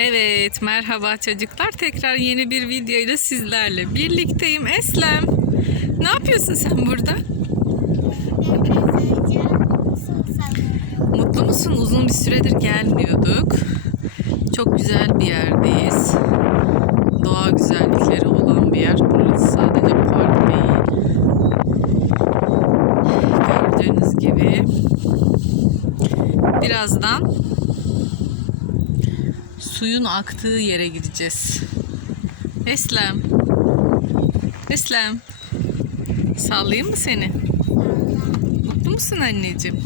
Evet, merhaba çocuklar. Tekrar yeni bir video ile sizlerle birlikteyim. Eslem, ne yapıyorsun sen burada? Mutlu musun? Uzun bir süredir gelmiyorduk. Çok güzel bir yerdeyiz. Doğa güzellikleri olan bir yer. Burası sadece park değil. Gördüğünüz gibi birazdan suyun aktığı yere gideceğiz. Eslem. Eslem. Sallayayım mı seni? Mutlu musun anneciğim?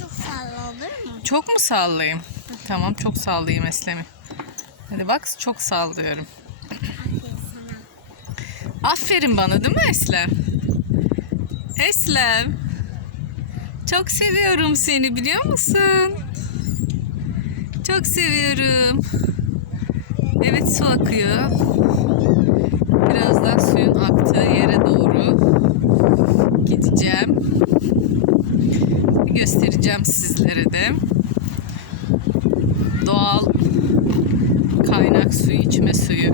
Çok sağlı olur mu? Çok mu sallayayım? Tamam çok sallayayım Eslem'i. Hadi bak çok sallıyorum. Aferin bana değil mi Eslem? Eslem. Çok seviyorum seni biliyor musun? Çok seviyorum. Evet su akıyor. Birazdan suyun aktığı yere doğru gideceğim. Göstereceğim sizlere de. Doğal kaynak suyu, içme suyu.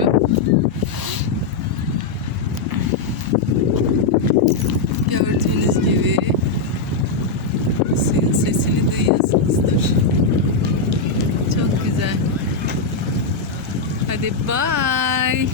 Gördüğünüz gibi suyun sesini duyuyorsunuzdur. Goodbye!